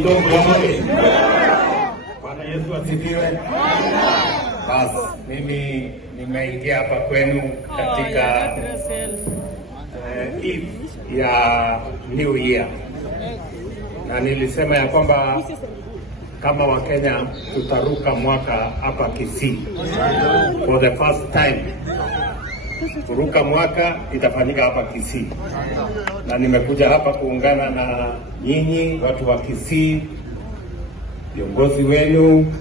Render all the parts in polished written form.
kidogo yamole. Bwana Yesu asifiwe. Basi mimi nimeingia hapa kwenu katika eve ya New Year, na nilisema ya kwamba kama Wakenya tutaruka mwaka hapa Kisii for the first time. Kuruka mwaka itafanyika hapa Kisii, na nimekuja hapa kuungana na nyinyi watu wa Kisii, viongozi wenu,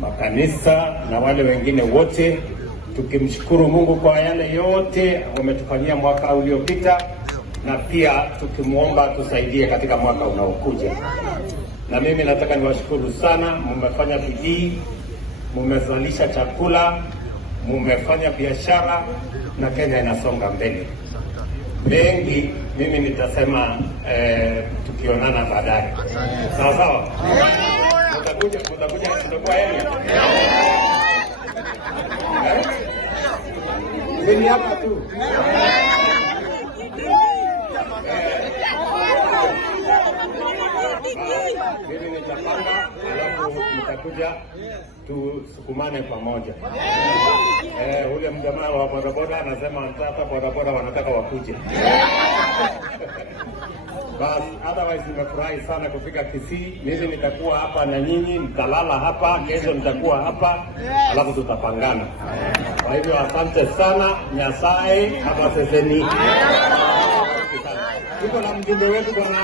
makanisa na wale wengine wote, tukimshukuru Mungu kwa yale yote wametufanyia mwaka uliopita, na pia tukimuomba tusaidie katika mwaka unaokuja. Na mimi nataka niwashukuru sana, mmefanya bidii, mmezalisha chakula, mmefanya biashara, na Kenya inasonga mbele. Mengi mimi nitasema tukionana baadaye. Sawa sawa? Mtakuja mtakuwa yeye. Mimi hapa tu. Mimi nitapanga, alafu nitakuja tusukumane pamoja. Ule mjamaa wa bodaboda anasema hata bodaboda wanataka wakuje. Basi otherwise nimefurahi sana kufika Kisii. Mimi nitakuwa hapa na nyinyi, nitalala hapa, kesho nitakuwa hapa, alafu tutapangana. Kwa hivyo asante sana, Nyasaye hapa seseni. Tuko na mjumbe wetu bwana